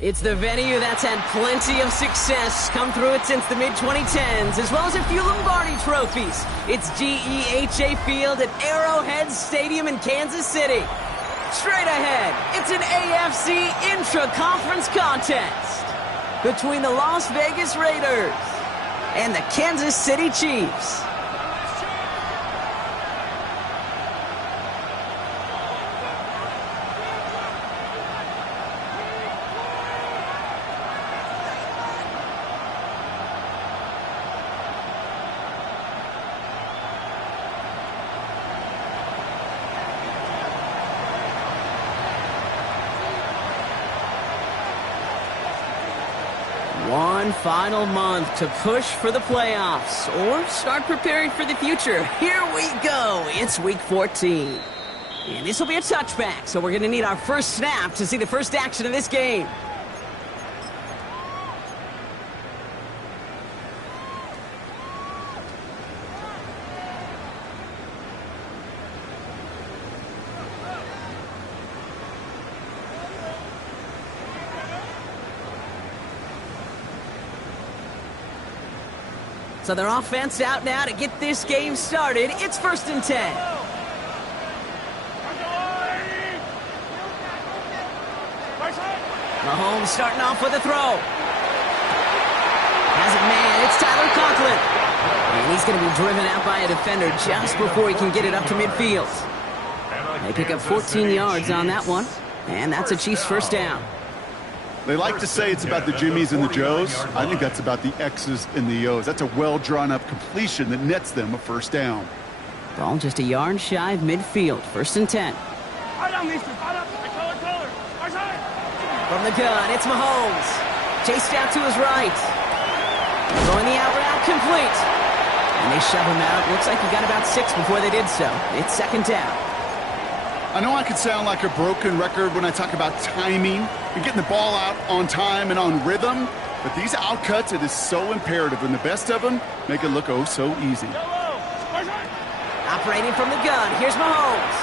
It's the venue that's had plenty of success, come through it since the mid-2010s, as well as a few Lombardi trophies. It's GEHA Field at Arrowhead Stadium in Kansas City. Straight ahead, it's an AFC intra-conference contest between the Las Vegas Raiders and the Kansas City Chiefs. One final month to push for the playoffs or start preparing for the future. Here we go. It's week 14. And this will be a touchback, so we're going to need our first snap to see the first action of this game. So their offense out now to get this game started. It's 1st and 10. Mahomes starting off with a throw. Has it man, it's Tyler Conklin. And he's going to be driven out by a defender just before he can get it up to midfield. They pick up 14 yards on that one. And that's a Chiefs first down. They like to say it's about the Jimmies and the Joes. I think that's about the X's and the O's. That's a well-drawn-up completion that nets them a first down. Ball just a yard shy of midfield. 1st and 10. From the gun, it's Mahomes. Chased out to his right. Throwing the out route complete. And they shove him out. Looks like he got about 6 before they did so. It's 2nd down. I know I could sound like a broken record when I talk about timing and getting the ball out on time and on rhythm, but these outcuts, it is so imperative, and the best of them make it look oh so easy. Operating from the gun, here's Mahomes.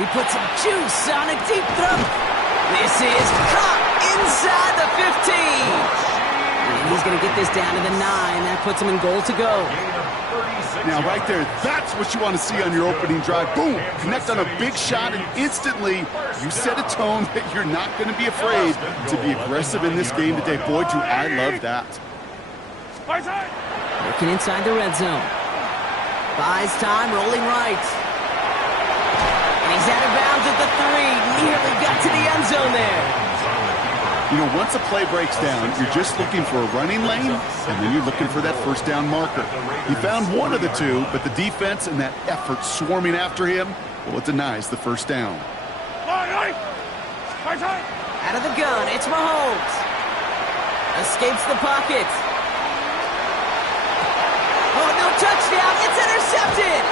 He puts some juice on a deep throw. This is caught inside the 15. And he's going to get this down to the 9. That puts him in goal to go. Now, right there, that's what you want to see on your opening drive. Boom! Connect on a big shot, and instantly you set a tone that you're not going to be afraid to be aggressive in this game today. Boy, do I love that. Working inside the red zone. Buys time, rolling right. And he's out of bounds at the 3. Nearly got to the end zone there. You know, once a play breaks down, you're just looking for a running lane, and then you're looking for that first down marker. He found one of the two, but the defense and that effort swarming after him, well, it denies the first down. Out of the gun, it's Mahomes. Escapes the pocket. Oh, no touchdown. It's intercepted.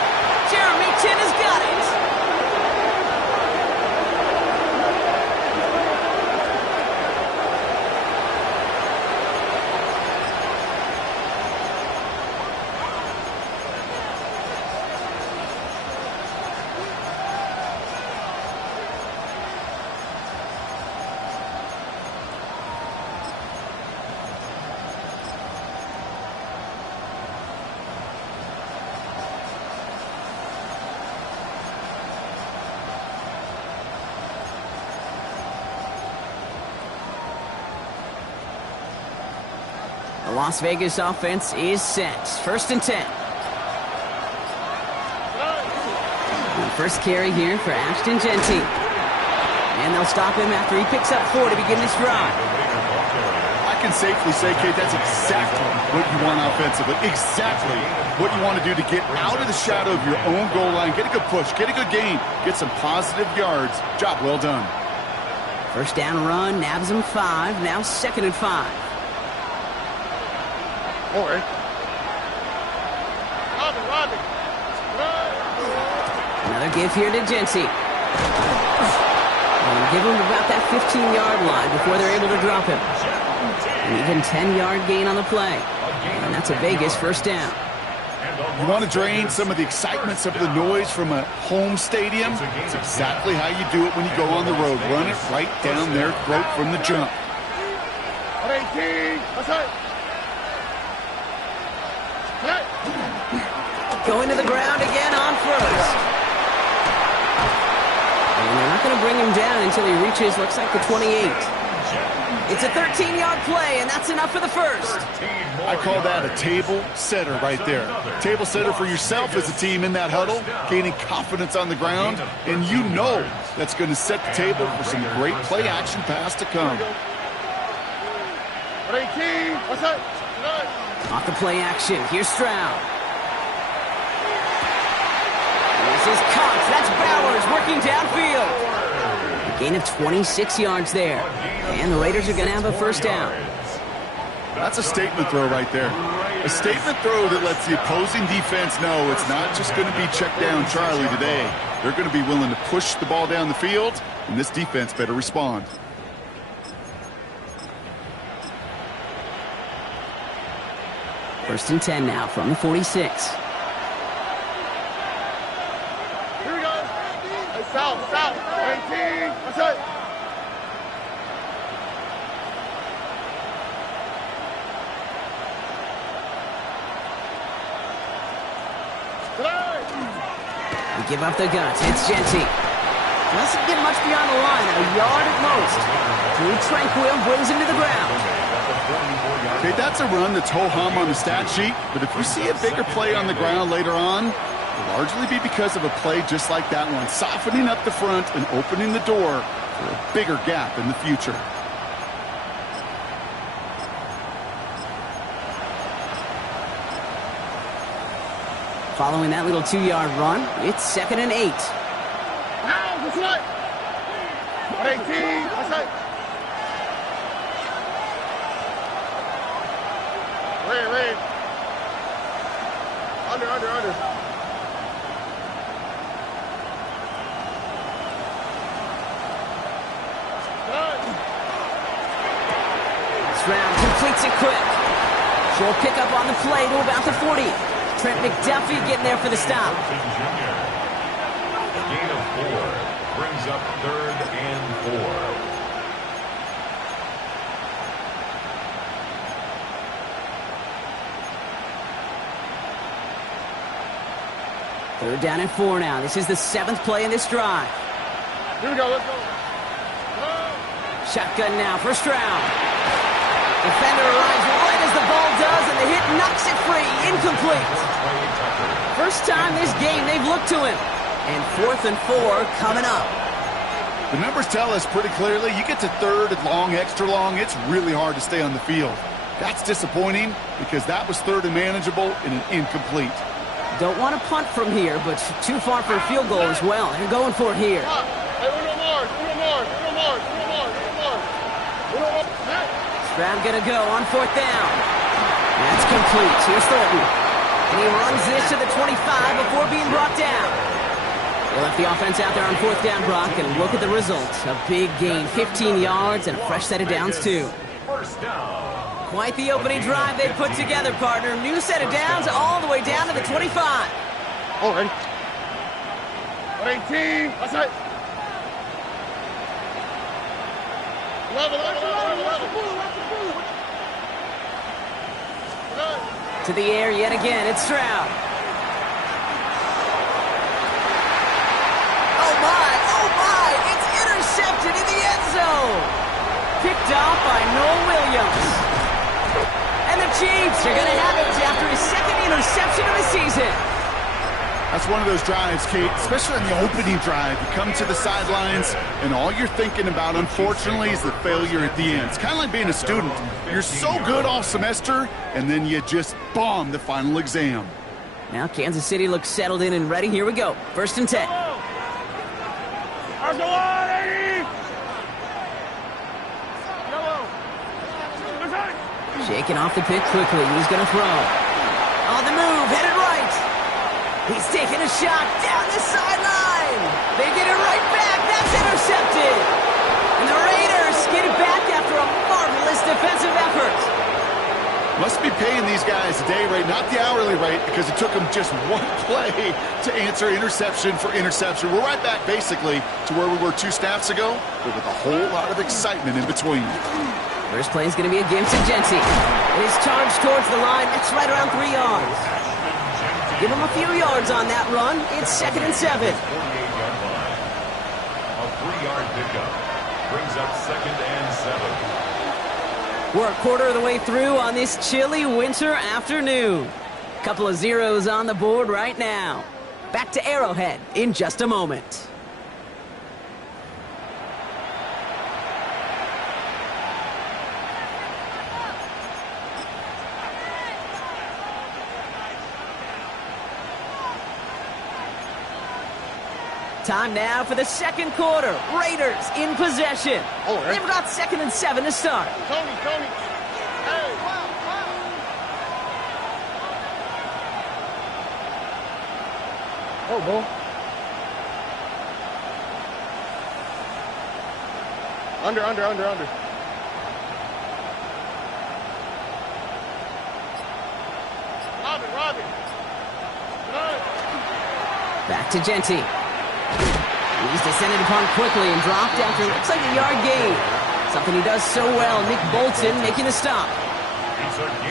Jeremy Chin has got it. Las Vegas offense is set. First and 10. The first carry here for Ashton Genty. And they'll stop him after he picks up 4 to begin this drive. I can safely say, Kate, that's exactly what you want offensively. Exactly what you want to do to get out of the shadow of your own goal line. Get a good push. Get a good gain. Get some positive yards. Job well done. First down run, nabs him 5. Now 2nd and 5. Another give here to Genty. And give him about that 15-yard line before they're able to drop him. An even 10-yard gain on the play. And that's a Vegas first down. You want to drain some of the excitement, some of the noise from a home stadium? It's exactly how you do it when you go on the road. Run it right down their throat from the jump. Going to the ground again on first. And they're not going to bring him down until he reaches, looks like, the 28. It's a 13-yard play, and that's enough for the first. I call that a table setter right there. Table setter for yourself as a team in that huddle, gaining confidence on the ground, and you know that's going to set the table for some great play-action pass to come. Off the play action, here's Stroud. This is Cox, that's Bowers working downfield. A gain of 26 yards there. And the Raiders are going to have a first down. That's a statement throw right there. A statement throw that lets the opposing defense know it's not just going to be check down Charlie today. They're going to be willing to push the ball down the field, and this defense better respond. First and 10 now from the 46. Here we go. Hey, south, 18. What's up? We give up the guts. It's Genty. Doesn't get much beyond the line, a yard at most. Drew Tranquil brings him to the ground. Okay, that's a run that's ho-hum on the stat sheet, but if you see a bigger play on the ground later on, it'll largely be because of a play just like that one, softening up the front and opening the door for a bigger gap in the future. Following that little 2-yard run, it's 2nd and 8. Now, what's up? 18, what's up? Red. Under. Stroud completes it quick. Short pickup on the play to about the 40. Trent McDuffie getting there for the stop. Gain of 4 brings up 3rd and 4. Third down and 4 now. This is the 7th play in this drive. Here we go, let's go. Shotgun now for Stroud. Defender arrives right as the ball does, and the hit knocks it free. Incomplete. First time this game they've looked to him. And 4th and 4 coming up. The numbers tell us pretty clearly, you get to 3rd and long, extra long, it's really hard to stay on the field. That's disappointing because that was 3rd and manageable and an incomplete. Don't want to punt from here, but too far for a field goal as well. They're going for it here. Stroud gonna go on 4th down. That's complete. Here's Thornton. And he runs this to the 25 before being brought down. They left the offense out there on 4th down, Brock, and look at the results. A big gain, 15 yards, and a fresh set of downs, too. First down. Quite the opening drive they put together, partner. New set of downs all the way down to the 25. All right. 18. What's that? 11. To the air yet again, it's Stroud. Oh my, it's intercepted in the end zone. Picked off by Noel Williams. And the Chiefs are going to have it after his second interception of the season. That's one of those drives, Kate, especially on the opening drive. You come to the sidelines, and all you're thinking about, unfortunately, is the failure at the end. It's kind of like being a student. You're so good all semester, and then you just bomb the final exam. Now Kansas City looks settled in and ready. Here we go. 1st and 10. Shaking off the pick quickly. He's going to throw. On the move, headed right. He's taking a shot down the sideline. They get it right back. That's intercepted. And the Raiders get it back after a marvelous defensive effort. Must be paying these guys a day rate, not the hourly rate, because it took them just one play to answer interception for interception. We're right back, basically, to where we were 2 snaps ago, but with a whole lot of excitement in between. First play is going to be against Genty. It is charged towards the line. That's right around 3 yards. Give him a few yards on that run. It's 2nd and 7. A 3-yard pickup brings up 2nd and 7. We're a quarter of the way through on this chilly winter afternoon. Couple of zeros on the board right now. Back to Arrowhead in just a moment. Time now for the second quarter. Raiders in possession. They've got 2nd and 7 to start. Tony. Hey. Oh, ball. Under. Robin. Back to Genty. He's descended upon quickly and dropped after looks like a yard gain. Something he does so well. Nick Bolton making the stop.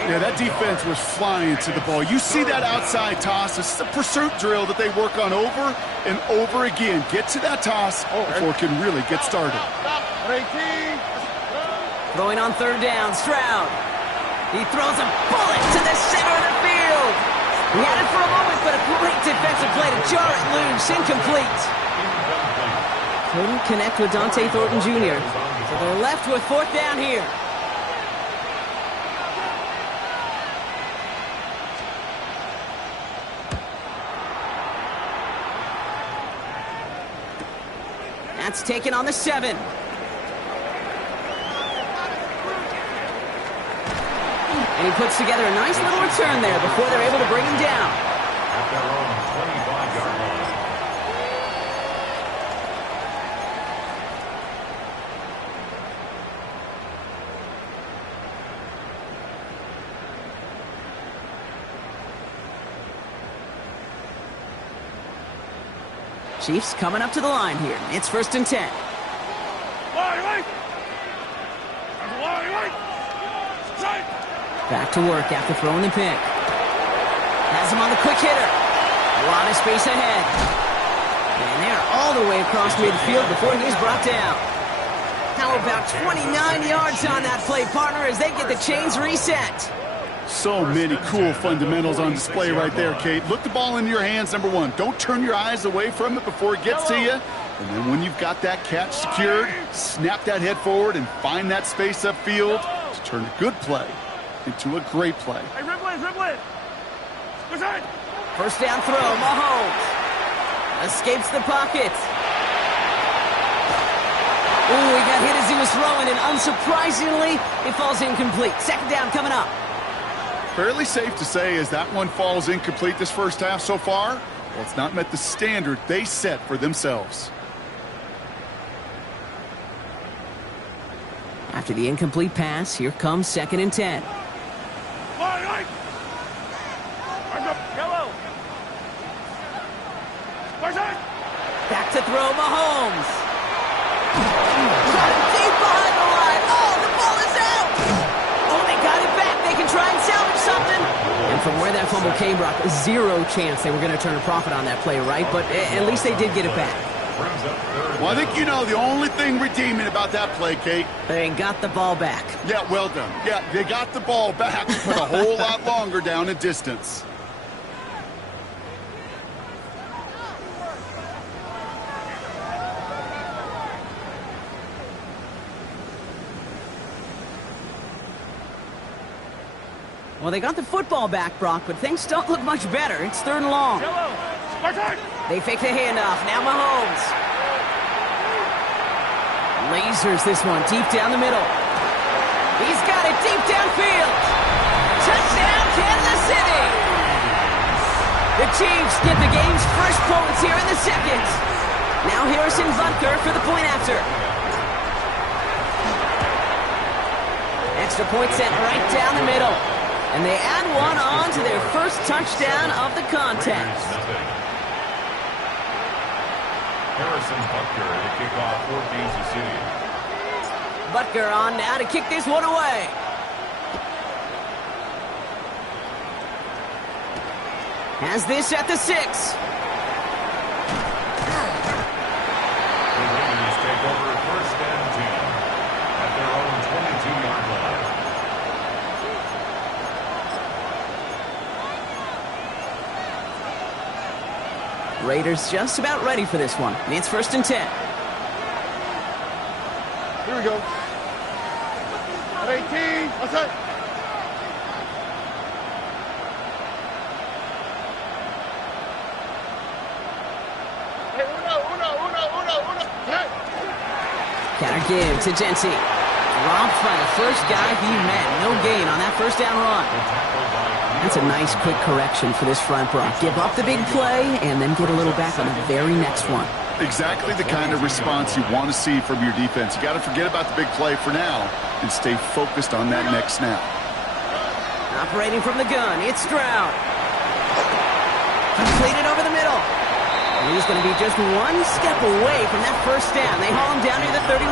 Yeah, that defense was flying to the ball. You see that outside toss. This is a pursuit drill that they work on over and over again. Get to that toss before it can really get started. Throwing on 3rd down, Stroud. He throws a bullet to the center of the field. He had it for a moment, but a great defensive play to jar it loose. Incomplete. Couldn't connect with Dante Thornton Jr. So they're left with 4th down here. That's taken on the 7. And he puts together a nice little return there before they're able to bring him down. At their own 25-yard line. Chiefs coming up to the line here. It's 1st and 10. Back to work after throwing the pick. Has him on the quick hitter. A lot of space ahead. And they're all the way across midfield before he's brought down. How about 29 yards on that play, partner, as they get the chains reset. So many cool fundamentals on display right there, Kate. Look the ball into your hands, number 1. Don't turn your eyes away from it before it gets to you. And then when you've got that catch secured, snap that head forward and find that space upfield to turn a good play into a great play. Hey, rip it. 1st down throw, Mahomes. Escapes the pocket. Ooh, he got hit as he was throwing, and unsurprisingly, it falls incomplete. 2nd down coming up. Fairly safe to say as that one falls incomplete this first half so far, well, it's not met the standard they set for themselves. After the incomplete pass, here comes 2nd and 10. Back to throw, Mahomes. Got it deep behind the line. Oh, the ball is out. Oh, they got it back. They can try and salvage something. And from where that fumble came, Brock, 0 chance they were going to turn a profit on that play, right? But at least they did get it back. brings up third. Well, I think you know the only thing redeeming about that play, Kate. They got the ball back. Yeah, well done. Yeah, they got the ball back, but a whole lot longer down in distance. Well, they got the football back, Brock, but things don't look much better. It's 3rd and long. They fake the handoff. Now Mahomes. Lasers this one deep down the middle. He's got it deep downfield. Touchdown, Kansas City. The Chiefs get the game's first points here in the 2nd. Now Harrison Butker for the point after. Extra point sent right down the middle. And they add one on to their first touchdown of the contest. Harrison Butker to kick off for Kansas City. Butker on now to kick this one away. Has this at the 6. The Raiders take over 1st and 10 at their own 22-yard line. Raiders just about ready for this one. It's 1st and 10. Here we go. At 18. Outside. Hey, uno. Hey. Counter give to Genty. Dropped by the first guy he met. No gain on that 1st down run. That's a nice quick correction for this front, Brock. Give up the big play and then get a little back on the very next one. Exactly the kind of response you want to see from your defense. You got to forget about the big play for now and stay focused on that next snap. Operating from the gun, it's Stroud. Completed over the middle. And he's going to be just one step away from that 1st down. They haul him down near the 31.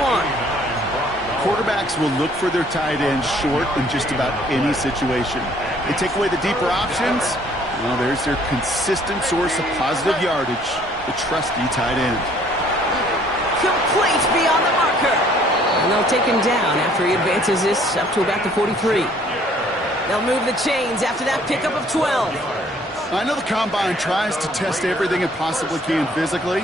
Quarterbacks will look for their tight ends short in just about any situation. They take away the deeper options. Well, there's their consistent source of positive yardage, the trusty tight end. Complete beyond the marker. And they'll take him down after he advances this up to about the 43. They'll move the chains after that pickup of 12. I know the Combine tries to test everything it possibly can physically,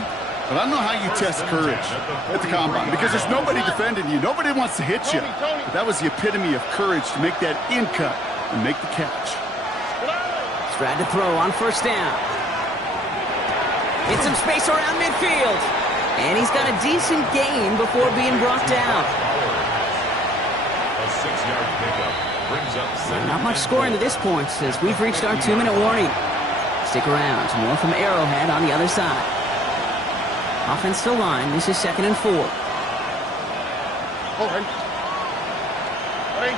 but I don't know how you test courage at the Combine because there's nobody defending you. Nobody wants to hit you. But that was the epitome of courage to make that in cut and make the catch. Stroud to throw on 1st down. Get some space around midfield. And he's got a decent gain before being brought down. A 6-yard pickup brings up 7. Not much scoring to this point as we've reached our 2-minute warning. Stick around. More from Arrowhead on the other side. Offensive line. This is 2nd and 4. Hold on.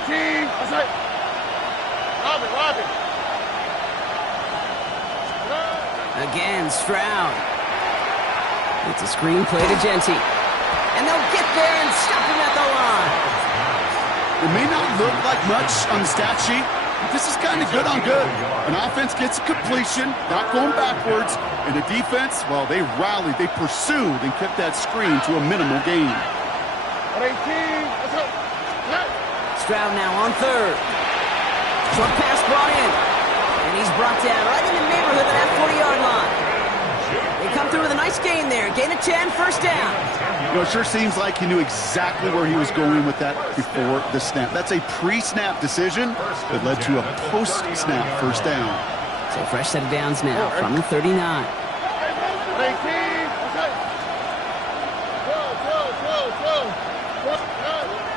18. Outside. Robin. Again, Stroud. It's a screen play to Genty. And they'll get there and stop him at the line. It may not look like much on the stat sheet, but this is kind of good on good. An offense gets a completion, not going backwards, and the defense, well, they rallied, they pursued, and kept that screen to a minimal gain. 18. Stroud now on 3rd. Short pass brought in. And he's brought down right in the neighborhood of that 40-yard line. They come through with a nice gain there. Gain of 10, 1st down. You know, it sure seems like he knew exactly where he was going with that before the snap. That's a pre-snap decision that led to a post-snap 1st down. So fresh set of downs now from the 39. 18.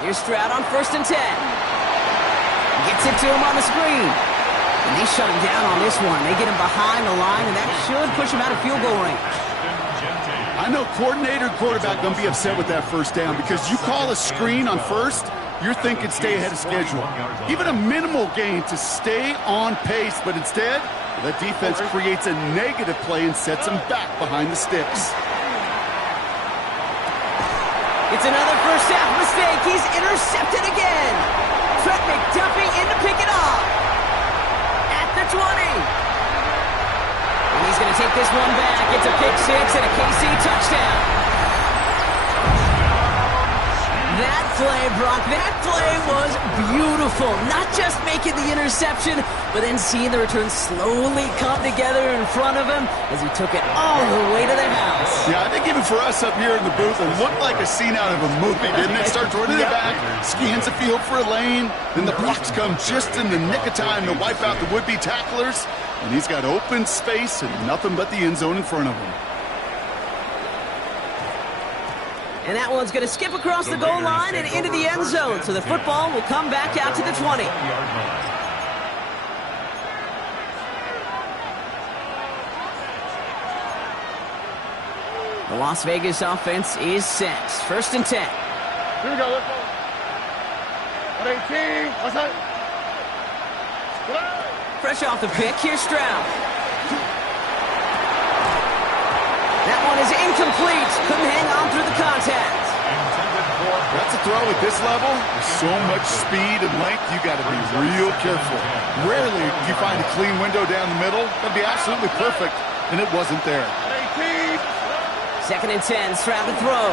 Here's Stroud on 1st and 10. Gets it to him on the screen. And they shut him down on this one. They get him behind the line, and that should push him out of field goal range. I know coordinator and quarterback going to be upset with that 1st down because you call a screen on 1st, you're thinking stay ahead of schedule. Even a minimal gain to stay on pace, but instead, the defense creates a negative play and sets him back behind the sticks. It's another 1st half mistake. He's intercepted again. Trent McDuffie in to pick it off. At the 20. And he's going to take this one back. It's a pick 6 and a KC touchdown. That play, Brock, that play was beautiful. Not just making the interception, but then seeing the return slowly come together in front of him as he took it all the way to the house. Yeah, I think even for us up here in the booth, it looked like a scene out of a movie, didn't it? Starts running it back, scans the field for a lane, then the blocks come just in the nick of time to wipe out the would-be tacklers, and he's got open space and nothing but the end zone in front of him. And that one's going to skip across the goal line and into the end zone, so the football will come back out to the 20. The Las Vegas offense is set. 1st and 10. Here we go, let's go. 18, outside. Fresh off the pick, here's Stroud. That one is incomplete. Couldn't hang on through the contact. That's a throw at this level. With so much speed and length, you got to be real careful. Rarely do you find a clean window down the middle. That'd be absolutely perfect, and it wasn't there. 2nd and 10, Stroud to throw.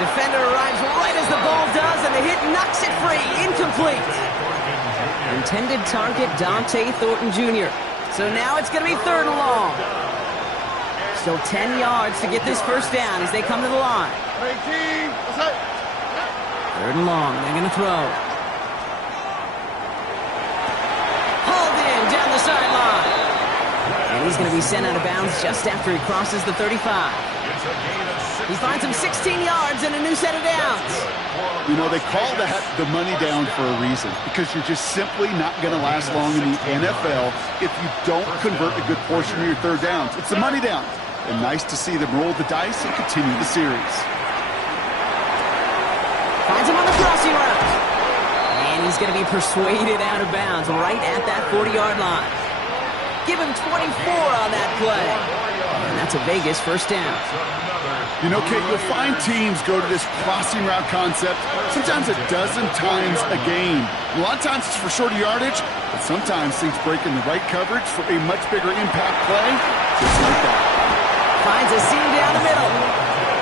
Defender arrives right as the ball does, and the hit knocks it free. Incomplete. Intended target, Dante Thornton Jr. So now it's going to be 3rd and long. Still 10 yards to get this first down as they come to the line. 3rd and long, they're going to throw. Hauled in down the sideline. And he's going to be sent out of bounds just after he crosses the 35. He finds him 16 yards and a new set of downs. You know, they call that the money down for a reason, because you're just simply not going to last long in the NFL if you don't convert a good portion of your 3rd downs. It's the money down. And nice to see them roll the dice and continue the series. Finds him on the crossing route. And he's going to be persuaded out of bounds right at that 40-yard line. Give him 24 on that play. And that's a Vegas 1st down. You know, Kate, you'll find teams go to this crossing route concept sometimes a dozen times a game. A lot of times it's for shorter yardage, but sometimes things break in the right coverage for a much bigger impact play, just like that. Finds a seam down the middle.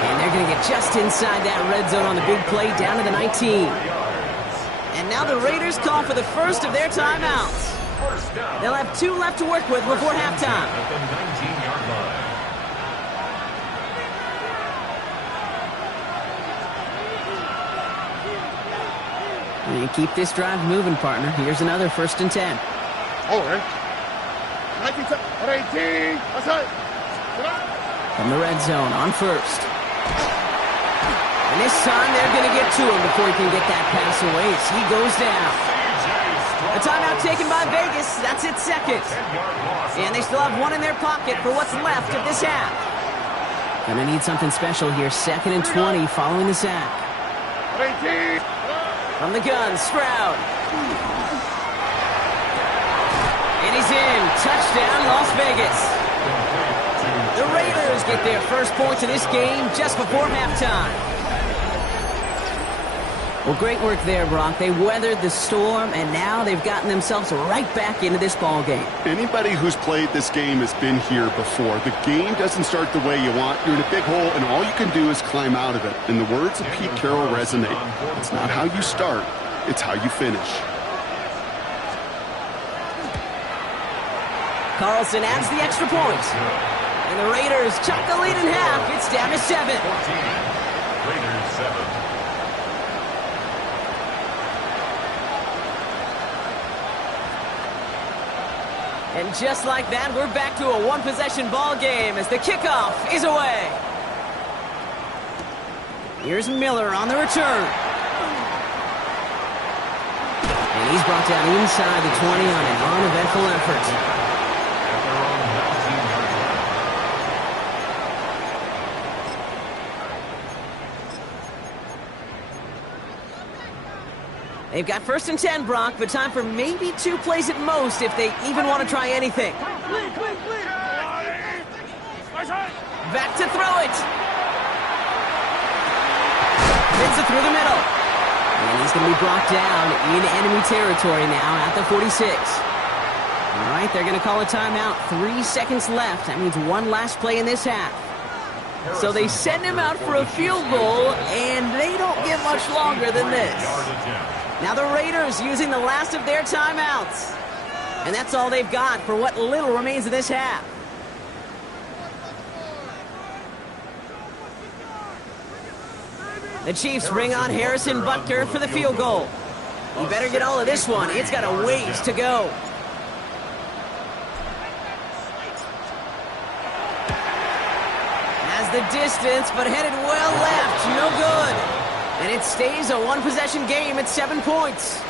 And they're going to get just inside that red zone on the big play down to the 19. And now the Raiders call for the first of their timeouts. They'll have 2 left to work with before halftime. At the 19-yard line. And keep this drive moving, partner. Here's another 1st and 10. All right. 18, outside. From the red zone on 1st. And this time they're going to get to him before he can get that pass away as he goes down. A timeout taken by Vegas. That's its 2nd. And they still have 1 in their pocket for what's left of this half. Gonna need something special here. 2nd and 20 following the sack. 18. From the gun, Stroud. And he's in. Touchdown, Las Vegas. The Raiders get their first points of this game just before halftime. Well, great work there, Brock. They weathered the storm, and now they've gotten themselves right back into this ball game. Anybody who's played this game has been here before. The game doesn't start the way you want. You're in a big hole, and all you can do is climb out of it. And the words of Pete Carroll resonate. It's not how you start, it's how you finish. Carlson adds the extra point. And the Raiders chop the lead in half. It's down to 7. 14. Raiders 7. And just like that, we're back to a one-possession ball game as the kickoff is away. Here's Miller on the return. And he's brought down inside the 20 on an uneventful effort. They've got 1st and 10, Brock, but time for maybe 2 plays at most if they even want to try anything. Back to throw it. Hits it through the middle. And he's going to be brought down in enemy territory now at the 46. All right, they're going to call a timeout. 3 seconds left. That means 1 last play in this half. So they send him out for a field goal, and they don't get much longer than this. Now the Raiders using the last of their timeouts. And that's all they've got for what little remains of this half. The Chiefs bring on Harrison Butker for the field goal. You better get all of this one. It's got a ways to go. Has the distance, but headed well left. No good. And it stays a one-possession game at 7 points.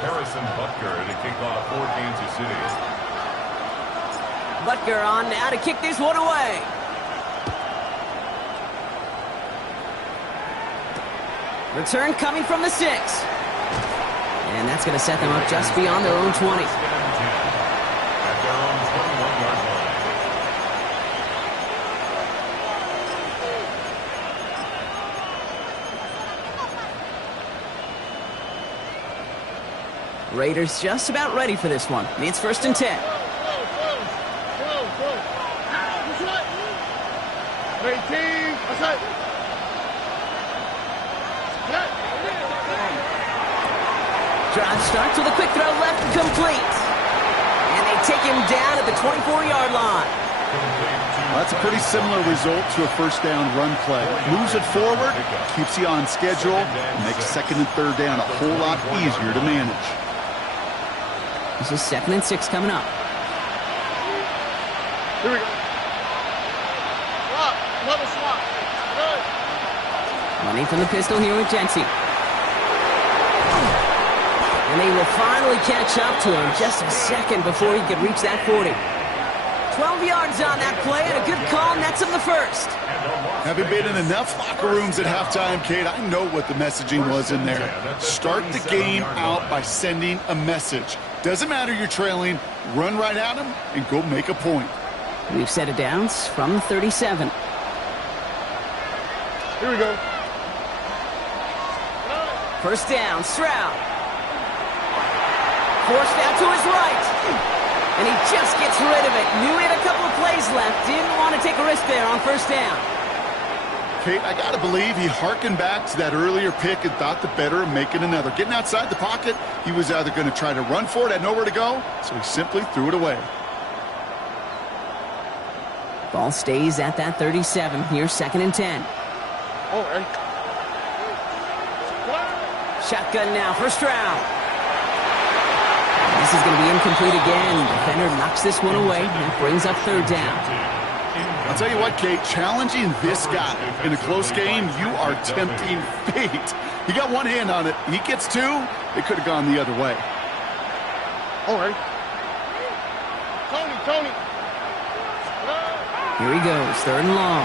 Harrison Butker to kick off for Kansas City. Butker on now to kick this one away. Return coming from the 6. And that's going to set them up just beyond their own 20. At their own 21-yard line. Raiders just about ready for this one. It's 1st and 10. 18. Drive starts with a quick throw left and complete. And they take him down at the 24-yard line. Well, that's a pretty similar result to a first down run play. Moves it forward, keeps you on schedule, and makes 2nd and 3rd down a whole lot easier to manage. This is 2nd and 6 coming up. Here we go. Swap. Another swap. Good. Running from the pistol here with Jency. And they will finally catch up to him just a second before he could reach that 40. 12 yards on that play, and a good call nets him the first. Having been in enough locker rooms at halftime, Kate, I know what the messaging was in there. Start the game out by sending a message. Doesn't matter you're trailing, run right at him and go make a point. We've set it down from 37. Here we go. First down, Stroud. Forced out to his right. And he just gets rid of it. Knew he had a couple of plays left. Didn't want to take a risk there on first down. Kate, I got to believe he hearkened back to that earlier pick and thought the better of making another. Getting outside the pocket, he was either going to try to run for it, had nowhere to go, so he simply threw it away. Ball stays at that 37. Here's 2nd and 10. Oh, hey. Shotgun now for Stroud. This is going to be incomplete again. Defender knocks this one away. That brings up 3rd down. I'll tell you what, Kate, challenging this guy in a close game, you are tempting fate. He got one hand on it. He gets 2. It could have gone the other way. All right. Tony. Here he goes. 3rd and long.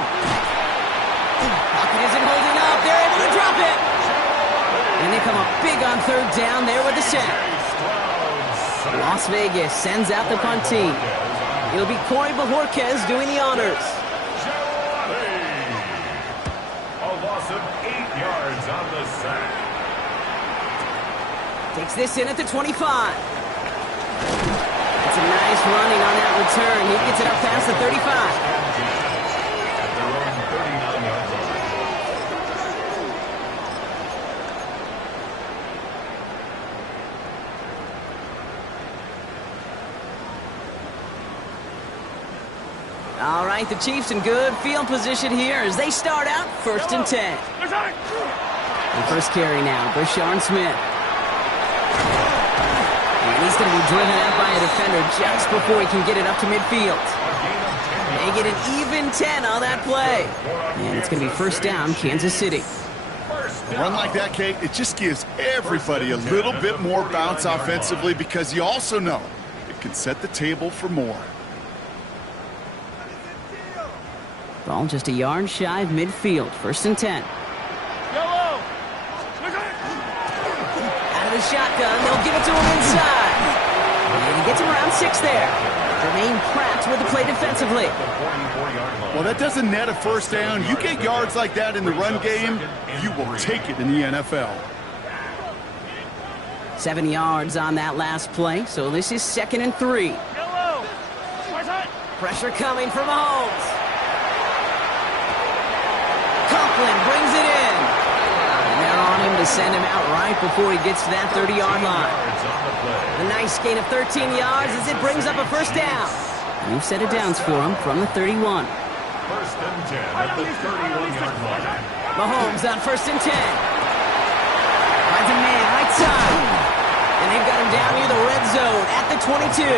Pocket isn't holding up. They're able to drop it. And they come up big on 3rd down there with the sack. Las Vegas sends out the punt team. It'll be Corey Bajorquez doing the honors. A loss of 8 yards on the sack. Takes this in at the 25. It's a nice running on that return. He gets it up past the 35. At their own 39-yard line. All right, the Chiefs in good field position here as they start out 1st and 10. The first carry now, Brashard Smith. And he's going to be driven out by a defender just before he can get it up to midfield. They get an even 10 on that play. And it's going to be 1st down, Kansas City. A run like that, Kate, it just gives everybody a little bit more bounce offensively because you also know it can set the table for more. Ball just a yard shy of midfield. 1st and 10. Yellow. Out of the shotgun, they'll give it to him inside. And he gets him around 6 there. Jermaine Pratt with the play defensively. Well, that doesn't net a 1st down. You get yards like that in the run game, you will take it in the NFL. 7 yards on that last play, so this is 2nd and 3. Pressure coming from Mahomes. Conklin brings it in. And they're on him to send him out right before he gets to that 30-yard line. A nice gain of 13 yards as it brings up a first down. New set of downs for him from the 31. 1st and 10 at the 31-yard line. Mahomes on 1st and 10. Finds a man, right side. And they've got him down near the red zone at the 22.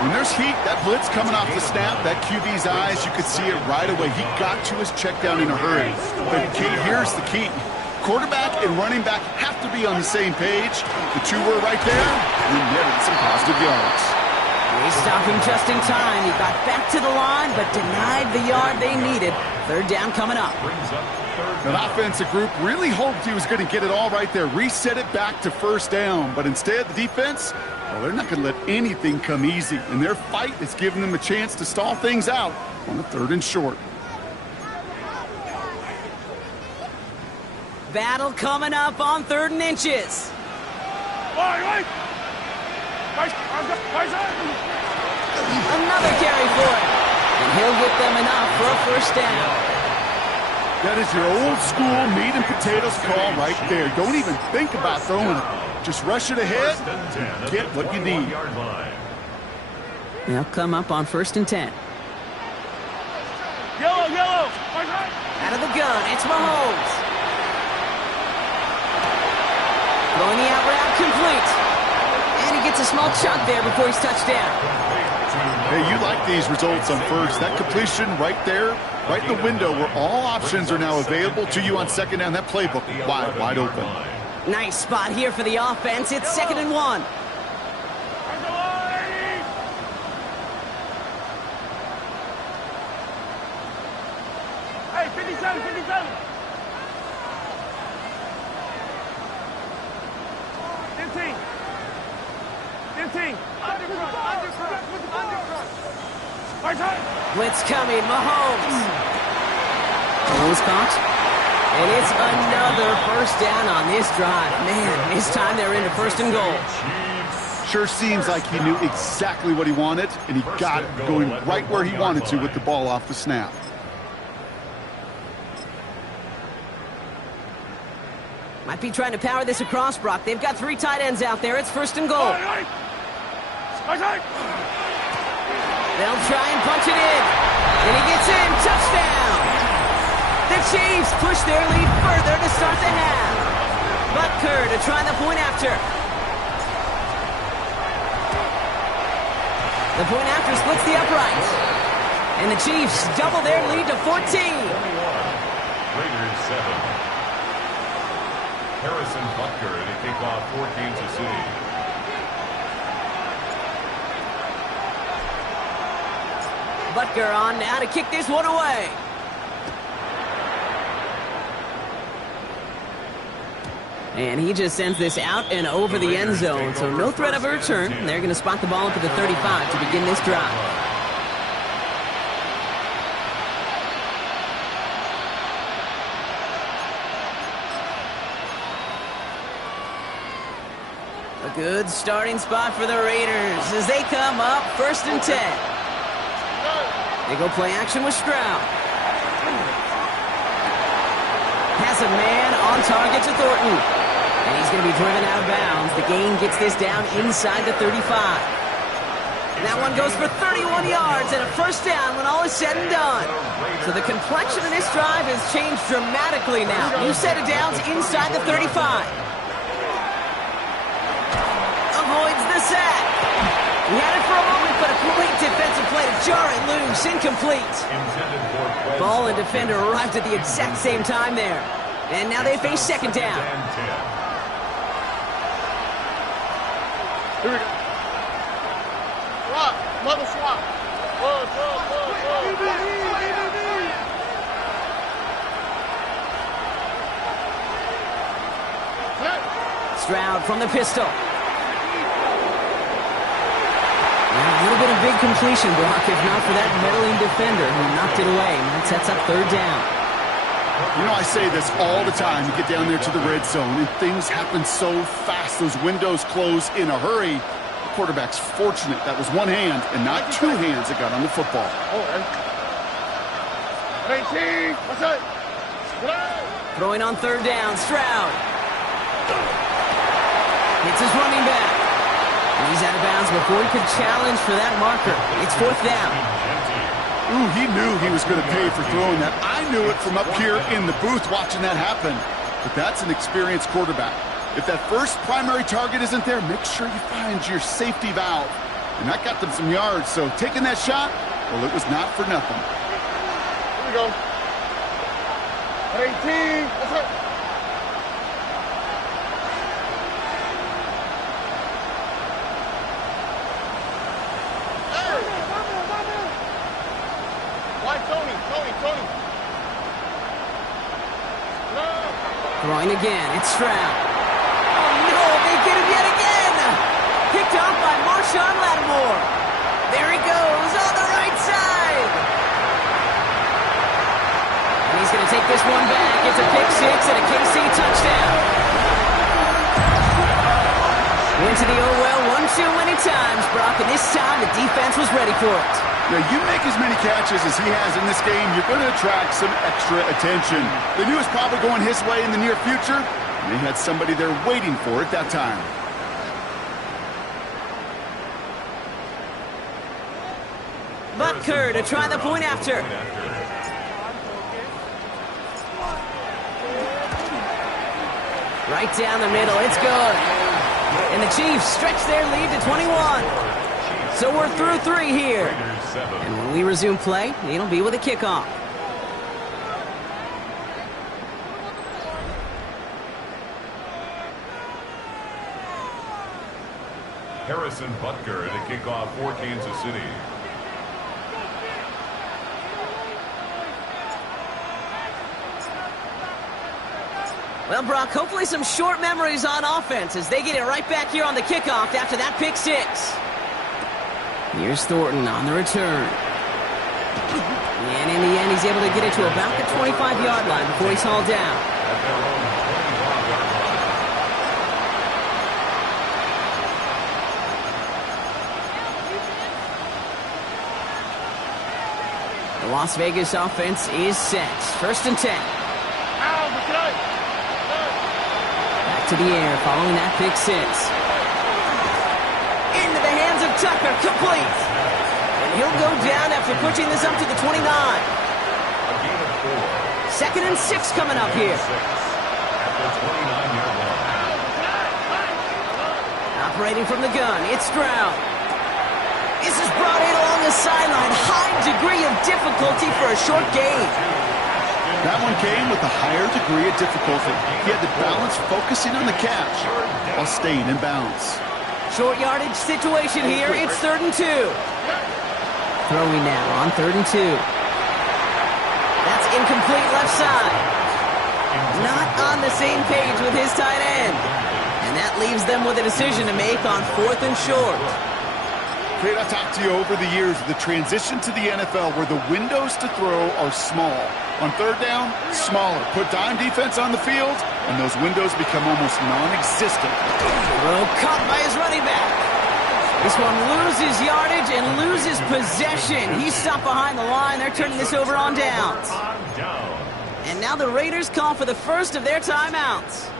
When there's heat, that blitz coming off the snap, that QB's eyes, you could see it right away. He got to his check down in a hurry. But here's the key. Quarterback and running back have to be on the same page. The two were right there, and he netted some positive yards. They stopped him just in time. He got back to the line, but denied the yard they needed. 3rd down coming up. That offensive group really hoped he was going to get it all right there, reset it back to 1st down. But instead, the defense, well, they're not going to let anything come easy. And their fight is giving them a chance to stall things out on the 3rd and short. Battle coming up on 3rd and inches. Another carry for him. And he'll get them enough for a 1st down. That is your old school meat and potatoes call right there. Don't even think about throwing it. Just rush it ahead and get what you need. They'll come up on 1st and 10. Yellow. Out of the gun, it's Mahomes. Throwing the out route complete. And he gets a small chunk there before he's touched down. Hey, you like these results on 1st. That completion right there, right in the window where all options are now available to you on 2nd down. That playbook wide open. Nice spot here for the offense. It's 2nd and 1. Hey, 57. 15. Undercross. Blitz coming, Mahomes. Almost caught. And it's another 1st down on this drive. Man, this time they're into 1st and goal. Sure seems like he knew exactly what he wanted, and he got it going right where he wanted to with the ball off the snap. Might be trying to power this across, Brock. They've got 3 tight ends out there. It's 1st and goal. They'll try and punch it in. And he gets in. Touchdown! The Chiefs push their lead further to start the half. Butker to try the point after. The point after splits the upright. And the Chiefs double their lead to 14. Raiders 7. Harrison Butker to kick off for Kansas City. Butker on now to kick this one away. And he just sends this out and over the end zone, so no threat of a return. They're going to spot the ball up at the 35 to begin this drive. A good starting spot for the Raiders as they come up 1st and 10. They go play action with Stroud. Has a man on target to Thornton. And he's going to be driven out of bounds. The gain gets this down inside the 35. And that one goes for 31 yards and a 1st down when all is said and done. So the complexion of this drive has changed dramatically now. New set of downs inside the 35. Avoids the sack. He had it for a moment, but a great defensive play to jar it loose. Incomplete. Ball and defender arrived at the exact same time there. And now they face 2nd down. Here we go. Swap. Mother swap. Whoa. Stroud from the pistol. A little bit of big completion, Brock, if not for that meddling defender who knocked it away. And that sets up 3rd down. You know, I say this all the time. You get down there to the red zone, and things happen so fast. Those windows close in a hurry. The quarterback's fortunate that was one hand and not two hands that got on the football. 18, what's that? Throwing on third down, Stroud. It's his running back. And he's out of bounds before he could challenge for that marker. It's fourth down. Ooh, he knew he was going to pay for throwing that. I knew it from up here in the booth watching that happen. But that's an experienced quarterback. If that first primary target isn't there, make sure you find your safety valve. And that got them some yards, so taking that shot, well, it was not for nothing. Here we go. 18, what's that? Tony. Throwing again, it's Stroud. Oh no, they get him yet again! Picked off by Marshawn Lattimore. There he goes on the right side. And he's going to take this one back. It's a pick six and a KC touchdown. Went to the oh-well 1-2 many times, Brock, and this time the defense was ready for it. Yeah, you make as many catches as he has in this game, you're going to attract some extra attention. They knew it was probably going his way in the near future, and they had somebody there waiting for it that time. Butker to try the point after. Right down the middle, it's good. And the Chiefs stretch their lead to 21. So we're through 3 here. And when we resume play, it'll be with a kickoff. Harrison Butker at a kickoff for Kansas City. Well, Brock, hopefully some short memories on offense as they get it right back here on the kickoff after that pick six. Here's Thornton on the return. And in the end, he's able to get it to about the 25-yard line before he's hauled down. The Las Vegas offense is set. First and 10. Back to the air following that pick six. Into the hands of Tucker, complete. And he'll go down after pushing this up to the 29. Second and 6 coming up here. Operating from the gun, it's Stroud. This is brought in along the sideline. High degree of difficulty for a short gain. That one came with a higher degree of difficulty. He had to balance focusing on the catch while staying in bounds. Short yardage situation here. It's 3rd and 2. Throwing now on 3rd and 2. That's incomplete left side. Not on the same page with his tight end. And that leaves them with a decision to make on 4th and short. Creed, I've talked to you over the years of the transition to the NFL where the windows to throw are small. On 3rd down, smaller. Put dime defense on the field, and those windows become almost non-existent. Throw caught by his running back. This one loses yardage and loses possession. He's stopped behind the line. They're turning this over on downs. And now the Raiders call for the first of their timeouts.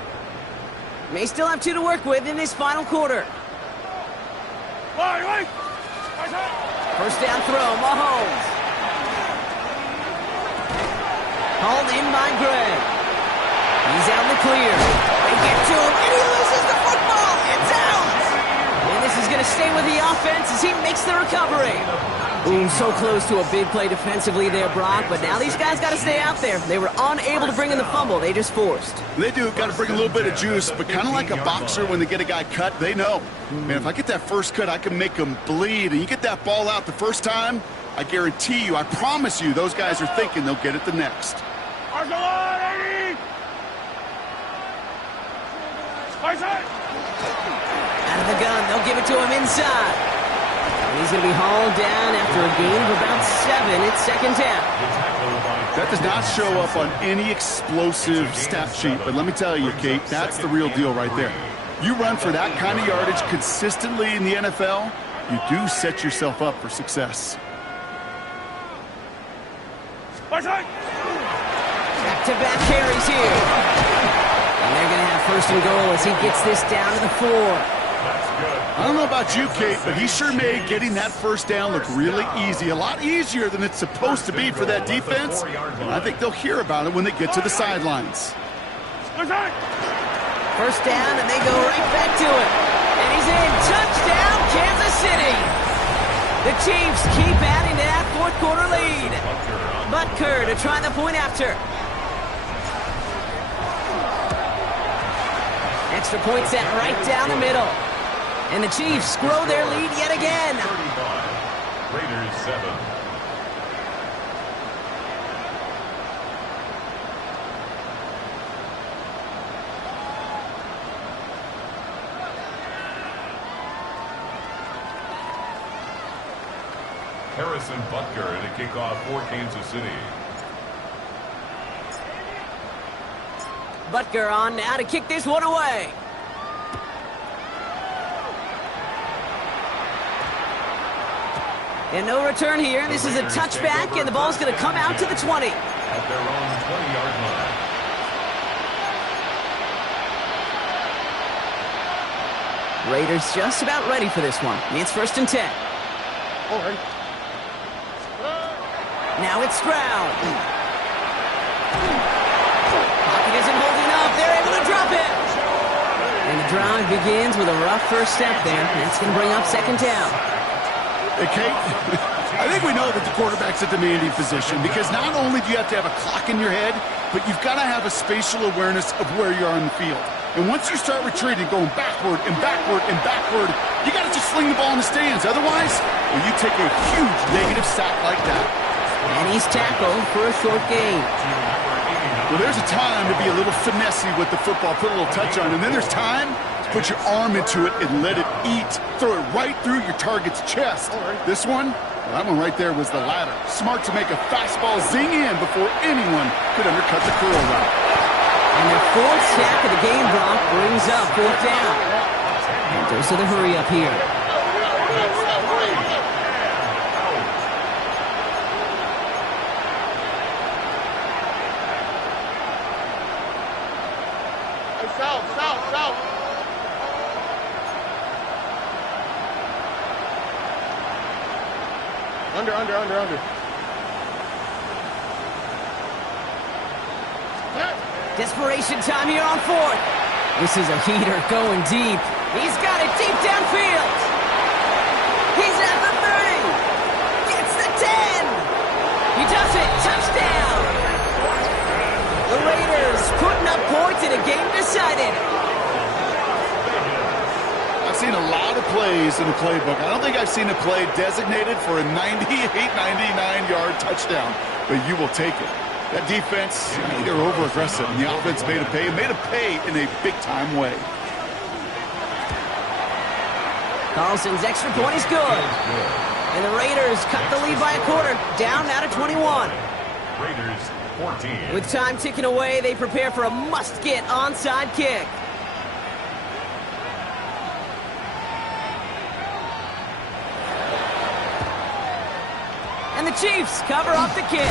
May still have 2 to work with in this final quarter. First down throw, Mahomes. Hauled in by Gregg. He's out in the clear. They get to him, and he loses the football. It's out. And this is going to stay with the offense as he makes the recovery. Ooh, so close to a big play defensively there, Brock, but now these guys got to stay out there. They were unable to bring in the fumble. They just forced. They do. Got to bring a little bit of juice, but kind of like a boxer when they get a guy cut, they know. Man, if I get that first cut, I can make them bleed. And you get that ball out the first time, I guarantee you, I promise you, those guys are thinking they'll get it the next. Out of the gun, they'll give it to him inside. And he's going to be hauled down after a gain of about 7. It's 2nd down. That does not show up on any explosive stat sheet, but let me tell you, Kate, that's the real deal right there. You run for that kind of yardage consistently in the NFL, you do set yourself up for success. Back-to-back carries here. And they're going to have first and goal as he gets this down to the 4. I don't know about you, Kate, but he sure made getting that first down look really easy. A lot easier than it's supposed to be for that defense. And I think they'll hear about it when they get to the sidelines. First down, and they go right back to it. And he's in. Touchdown, Kansas City. The Chiefs keep adding to that fourth quarter lead. Butker to try the point after. Extra point set right down the middle. And the Chiefs grow their lead yet again. 35. Raiders 7. Harrison Butker in a kickoff for Kansas City. Butker on now to kick this one away. And no return here. This is a touchback, and the ball's going to come out to the 20. At their own 20-yard line. Raiders just about ready for this one. It's first and 10. All right. Now it's Stroud. Pocket isn't holding up. They're able to drop it. And the drive begins with a rough first step there. That's going to bring up second down. Hey, Kate, I think we know that the quarterback's a demanding position because not only do you have to have a clock in your head, but you've got to have a spatial awareness of where you are on the field. And once you start retreating, going backward and backward and backward, you got to just sling the ball in the stands. Otherwise, well, you take a huge negative sack like that. And he's tackled for a short gain. Well, there's a time to be a little finessey with the football, put a little touch on, and then there's time to put your arm into it and let it eat. Throw it right through your target's chest. This one, well, that one right there was the latter. Smart to make a fastball zing in before anyone could undercut the curl route. And their fourth sack of the game, Brock, brings up fourth down. And goes to the hurry up here. South. Under. Desperation time here on fourth. This is a heater going deep. He's got it deep downfield. He's at the 30. Gets the 10. He does it. Touchdown. The Raiders putting up points in a game decided. I've seen a lot of plays in the playbook. I don't think I've seen a play designated for a 99-yard touchdown, but you will take it. That defense, they're over-aggressive, and the offense made a pay in a big-time way. Carlson's extra point is good. And the Raiders cut the lead by a quarter, down now to 21. Raiders 14. With time ticking away, they prepare for a must-get onside kick. And the Chiefs cover up the kick.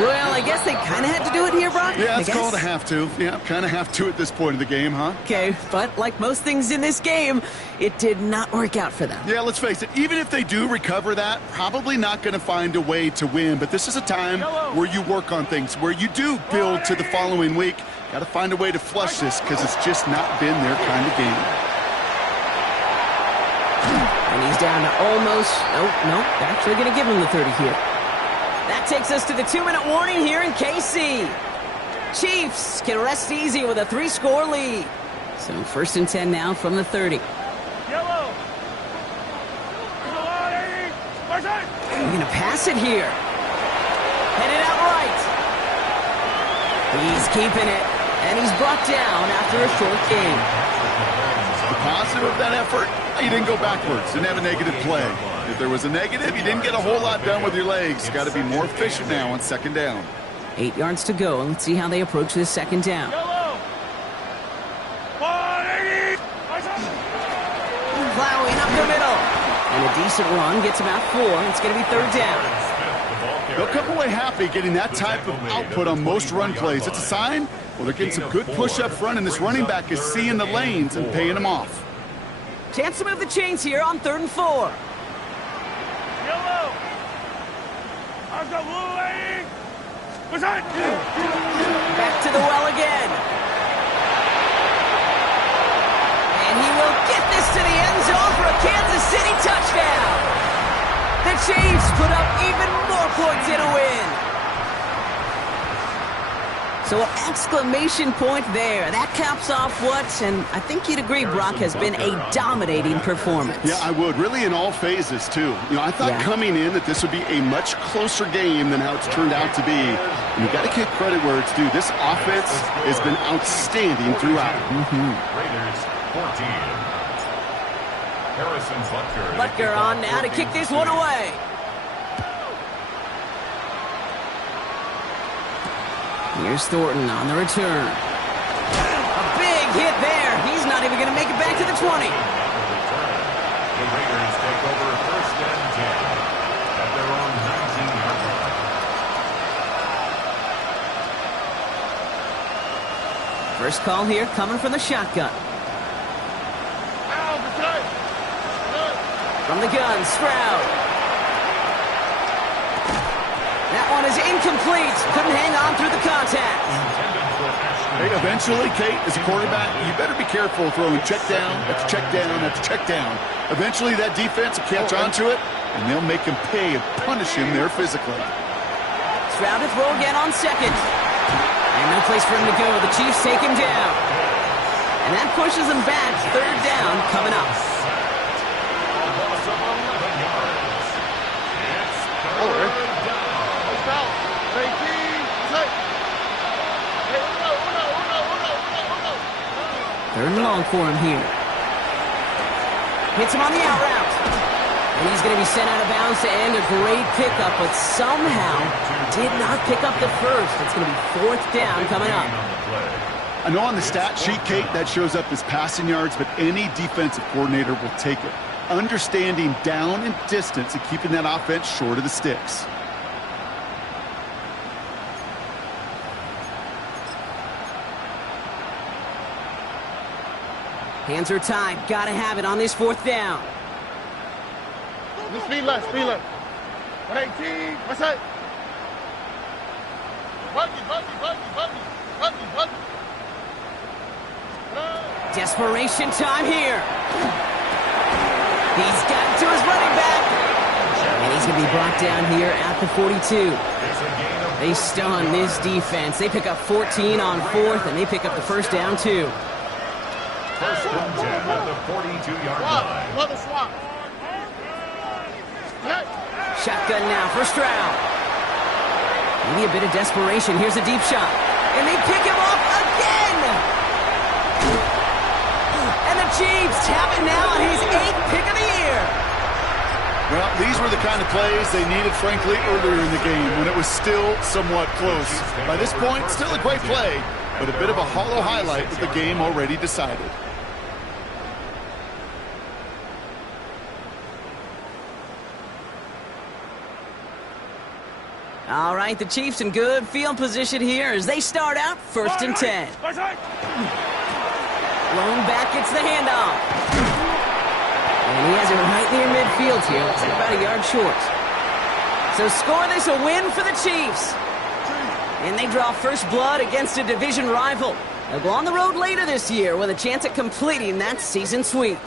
Well, I guess they kind of had to do it here, Brock. Yeah, it's called a have to. Yeah, kind of have to at this point of the game, huh? Okay, but like most things in this game, it did not work out for them. Yeah, let's face it. Even if they do recover that, probably not going to find a way to win. But this is a time where you work on things, where you do build to the following week. Got to find a way to flush this because it's just not been their kind of game. And he's down to almost, no, they're actually going to give him the 30 here. That takes us to the 2-minute warning here in KC. Chiefs can rest easy with a 3-score lead. So first and 10 now from the 30. Yellow. They're going to pass it here. Headed out right. He's keeping it, and he's brought down after a short gain. The positive of that effort, he didn't go backwards, didn't have a negative play. If there was a negative, you didn't get a whole lot done with your legs. Got to be more efficient now on second down. 8 yards to go. Let's see how they approach this second down. Plowing up the middle. And a decent run gets about 4. It's going to be third down. They'll come away happy getting that type of output on most run plays. It's a sign, well, they're getting some good push up front, and this running back is seeing the lanes and paying them off. Chance to move the chains here on 3rd and 4. Back to the well again. And he will get this to the end zone for a Kansas City touchdown. The Chiefs put up even more points in a win. So an exclamation point there. That caps off what, and I think you'd agree, Brock, has been a dominating performance. Yeah, I would. Really in all phases, too. You know, I thought coming in that this would be a much closer game than how it's turned out to be. And you've got to give credit where it's due. This offense has been outstanding throughout. Raiders 14. Harrison Butker on now to kick this one away. Here's Thornton on the return. A big hit there. He's not even going to make it back to the 20. The Raiders take over 1st and 10 at their own 19-yard line. First call here coming from the shotgun. From the gun, Stroud. That one is incomplete. Couldn't hang on through the contact. Hey, eventually, Kate, as a quarterback, you better be careful throwing check down, after check down, after check down. Eventually, that defense will catch on to it, and they'll make him pay and punish him there physically. Stroud to throw again on second. And no place for him to go. The Chiefs take him down. And that pushes him back. Third down coming up. Third and long for him here. Hits him on the out route. And he's going to be sent out of bounds to end a great pickup, but somehow did not pick up the first. It's going to be 4th down coming up. I know on the stat sheet, Kate, that shows up as passing yards, but any defensive coordinator will take it. Understanding down and distance and keeping that offense short of the sticks. Hands are tied. Got to have it on this 4th down. Speed left, speed left. 118, what's that? Buggy. Desperation time here. He's got it to his running back. And he's going to be brought down here at the 42. They stun this defense. They pick up 14 on 4th, and they pick up the first down, too. 1st and 10 at the 42-yard line. Another swap. Shotgun now for Stroud. Maybe a bit of desperation. Here's a deep shot. And they pick him off again. And the Chiefs have it now on his 8th pick of the year. Well, these were the kind of plays they needed, frankly, earlier in the game when it was still somewhat close. By this point, still a great play, but a bit of a hollow highlight with the game already decided. All right, the Chiefs in good field position here as they start out 1st and 10. Lone back gets the handoff. And he has it right near midfield here. Looks like about a yard short. So score this a win for the Chiefs. And they draw first blood against a division rival. They'll go on the road later this year with a chance at completing that season sweep.